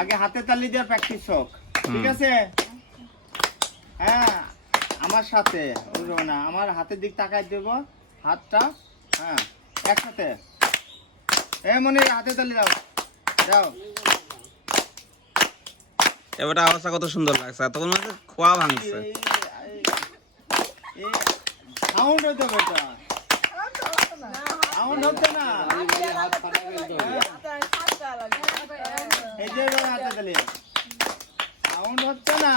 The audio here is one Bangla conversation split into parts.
আগে হাতে তালি দেওয়ার প্র্যাকটিস হোক, ঠিক আছে? হ্যাঁ, আমার সাথে না, আমার হাতের দিক তাকাই দেবো, হাতটা, হ্যাঁ একসাথে। মনে হাতে তালি দাও, দাও। এবারে আওয়াজটা কত সুন্দর লাগছে, তখন মানে খোয়া ভাঙছে। সাউন্ড হইতে হবে, এটা সাউন্ড হচ্ছে না। এই যে হাতে তালি সাউন্ড হচ্ছে না।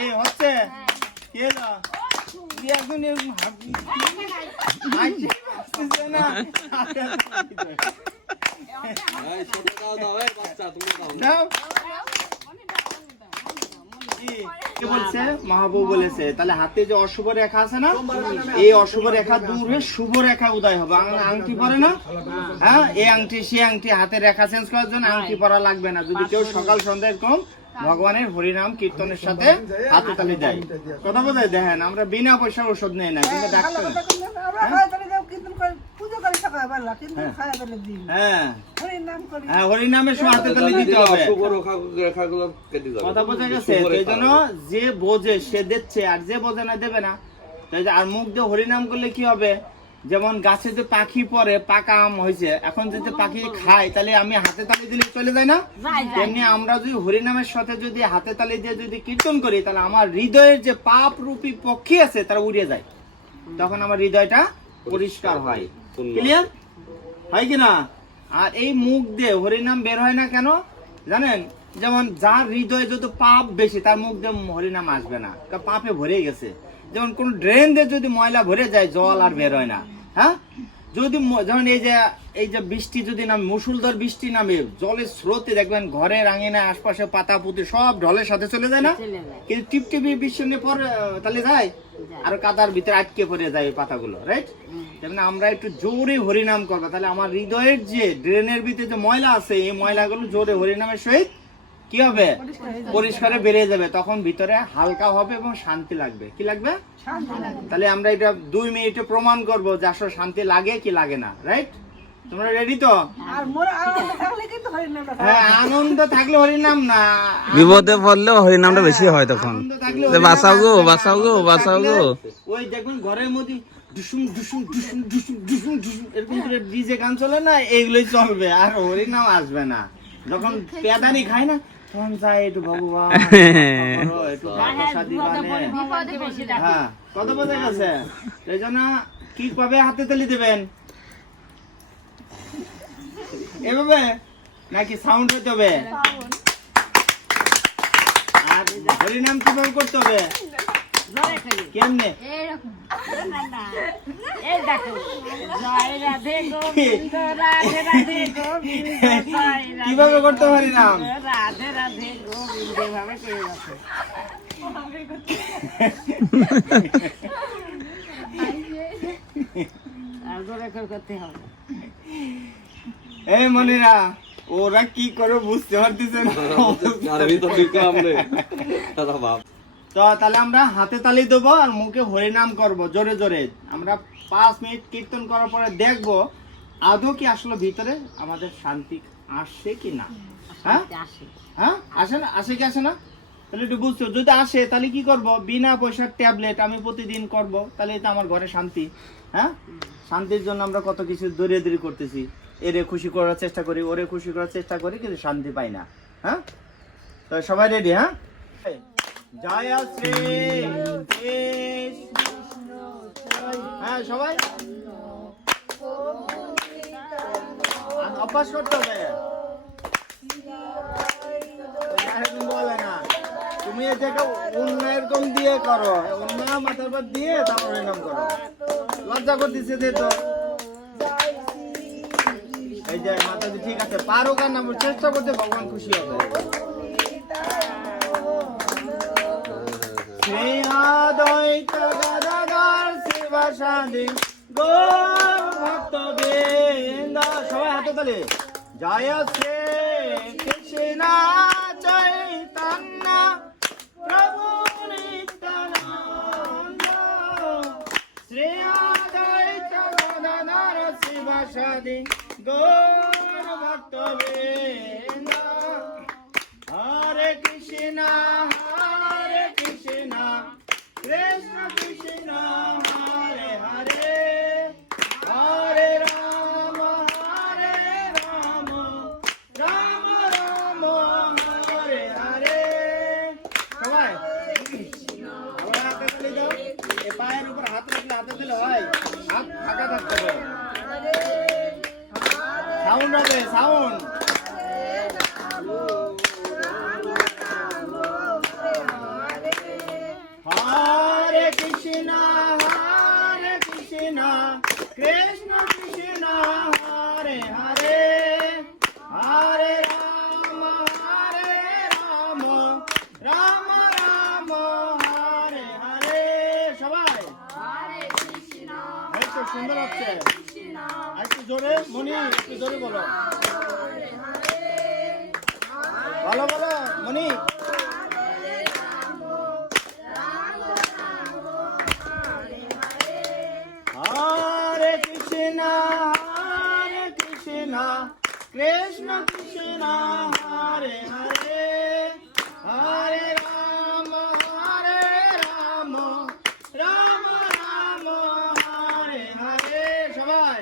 এই হচ্ছে কি হলো? এখন বলছে মাহবুব বলেছে, তাহলে হাতে যে অশুভ রেখা আছে না, এই অশুভ রেখা দূর হয়ে শুভ রেখা উদয় হবে। আংটি পরে না, হ্যাঁ, এই আংটি সে আংটি, হাতে রেখা চেঞ্জ করার জন্য আংটি পরা লাগবে না। যদি কেউ সকাল সন্ধ্যা এরকম ভগবানের হরিনাম কীর্তনের সাথে হাতে তালি দেয়, কথা বলে দেখেন, আমরা বিনা পয়সা ওষুধ নেই না, কিন্তু ডাক্তার হরিনামের সময় হাতে তালি দিতে হবে। কথা বোঝা গেছে? এই জন্য যে বোঝে সে দিচ্ছে, আর যে বোঝে না দেবে না। আর মুখ দিয়ে হরিনাম করলে কি হবে? যেমন গাছে যে পাখি পরে পাকা আম হয়েছে, এখন যদি পাখি খায় তাহলে আমি হাতে তালি দিলে চলে যায় না? তেমনি আমরা যদি হরিনামের সাথে যদি হাতে তালি দিয়ে যদি কীর্তন করি, তাহলে আমার হৃদয়ের যে পাপ রূপী পক্ষী আছে তারা উড়ে যায়, তখন আমার হৃদয়টা পরিষ্কার হয়। ক্লিয়ার হয় কিনা? আর এই মুখ দিয়ে হরিনাম বের হয় না কেন জানেন? যেমন যার হৃদয়ে যত পাপ বেশি তার মুখ দিয়ে হরিনাম আসবে না, পাপে ভরে গেছে। যেমন কোন ড্রেন দিয়ে যদি ময়লা ভরে যায়, জল আর বের হয় না। হ্যাঁ, যদি যেমন এই যে বৃষ্টি যদি নামে, মুষলধার বৃষ্টি নামে, জলের স্রোতে দেখবেন ঘরের আঙিনা আশপাশে পাতা পুঁতি সব ঢলের সাথে চলে যায় না? কিন্তু টিপটিপি বৃষ্টি পর তাহলে যায়, আর কাদার ভিতরে আটকে পড়ে যায় পাতাগুলো, রাইট? যেমন আমরা একটু জোরে হরিনাম করবো, তাহলে আমার হৃদয়ের যে ড্রেনের ভিতরে যে ময়লা আছে, এই ময়লাগুলো জোরে হরিনামের সহিত কি হবে? পরিষ্কারে বেরিয়ে যাবে, তখন ভিতরে হালকা হবে এবং শান্তি লাগবে। কি লাগবে? তাহলে আমরা এটা 2 মিনিটে প্রমাণ করবো যে আসলে শান্তি লাগে কি লাগে না, রাইট? তোমরা রেডি তো? হ্যাঁ, আনন্দ থাকলে হরিনাম না, বিপদে পড়লে হরিনামটা বেশি হয় তখন। বাঁচাও গো, বাঁচাও গো, বাঁচাও গো। ওই দেখুন ঘরের মধ্যে ডুসুম ডুসুম ডুসুম ডুসুম ডুসুম ডুসুম এরকম করে ডিজে গান চলে না, এইগুলোই চলবে, আর হরিনাম আসবে না। যখন পেদানি খায় না, তখন যায় একটু ভগবান একটু হ্যাঁ, কত বোঝা গেছে? এই জন্য কি পাবে? হাতে তালি দেবেন এভাবে, নাকি সাউন্ড হইতে হবে? আর হরিনাম কিভাবে করতে হবে? কেমনে? কিভাবে করতে পারি নাম? রাধে রাধে গোবিন্দ ভাবে করে যাচ্ছে। আর জোরে করতে হবে। এই মনিরা, ওরা কি করে বুঝতে পারতেছে না। তো তাহলে আমরা হাতে তালি দেবো আর মুখে হরিনাম করব জোরে জোরে। আমরা 5 মিনিট কীর্তন করার পরে দেখবো আদৌ কি আসলে ভিতরে আমাদের শান্তি আসে কি না। হ্যাঁ হ্যাঁ, আসে না? আসে কি আসে না? তাহলে একটু বুঝছো, যদি আসে তাহলে কি করব? বিনা পয়সার ট্যাবলেট আমি প্রতিদিন করব, তাহলে এটা আমার ঘরে শান্তি। হ্যাঁ, শান্তির জন্য আমরা কত কিছু দৌড়াদৌড়ি করতেছি, এরে খুশি করার চেষ্টা করি, ওরে খুশি করার চেষ্টা করি, কিন্তু শান্তি পাই না। হ্যাঁ, তো সবাই রেডি? হ্যাঁ, জয় শ্রী কৃষ্ণ। হ্যাঁ, সবাই অভ্যাস করতে হবে। বলে না, তুমি এটাকে এরকম দিয়ে করো, অন্য মাথার পর দিয়ে তারপর এরকম করো। লজ্জা করতেছে যে তো এই যে মাথা দিয়ে ঠিক আছে, পারো কার নাম চেষ্টা করতে, ভগবান খুশি হবে। শ্রী অদ্বৈত গদাধর শিবাসাদি গৌর ভক্তবৃন্দ। সবাই হাতে তালি। জয় শ্রী কৃষ্ণ চৈতন্য প্রভু নিত্যানন্দ শ্রী অদ্বৈত গদাধর শিবাসাদি গৌর ভক্তবৃন্দ হরে কৃষ্ণ কৃষ্ণ কৃষ্ণ হরে হরে হরে রাম রাম রাম হরে হরে। সবাই আবার হাতে তুলে দাও, এ পায়ের উপর হাত রাখলে হাতে দিলে হয়, হাত ফাঁকা থাকতে হবে, সাউন্ড হবে সাউন্ড। হরে কৃষ্ণ কৃষ্ণ কৃষ্ণ হরে হরে হরে রাম রাম রাম হরে হরে। সবাই একটু সুন্দর হচ্ছে, একটু জোরে মনি, একটু জোরে বলো, ভালো বলো মনি। হরে কৃষ্ণ কৃষ্ণ কৃষ্ণ হরে হরে হরে রাম রাম রাম হরে হরে। সবাই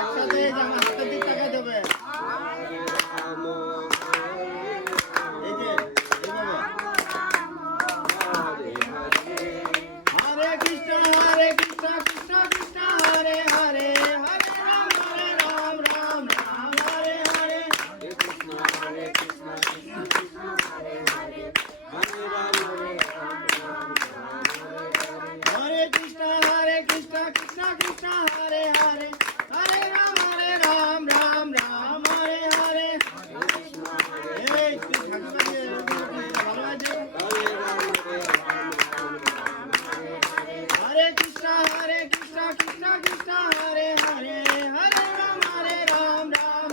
একসাথে আমার হাতের দিক তাকাই দেবে, এই যে এইভাবে। হরে কৃষ্ণ কৃষ্ণ কৃষ্ণ হরে হরে হরে রাম রাম হরে হরে। হরে কৃষ্ণ কৃষ্ণ কৃষ্ণ হরে হরে হরে রাম রাম হরে হরে। এই তুই থাকি বাজে ভালো আছে। হরে কৃষ্ণ কৃষ্ণ কৃষ্ণ হরে হরে হরে রাম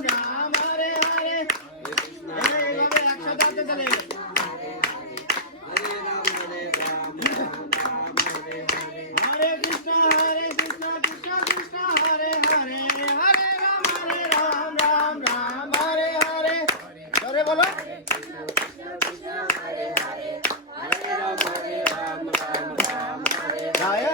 রাম হরে হরে। এইভাবে একসাথে হাতে চলে। হরে কৃষ্ণ কৃষ্ণ হরে হরে হরে রাম রাম হরে হরে। জোরে বলো, জয়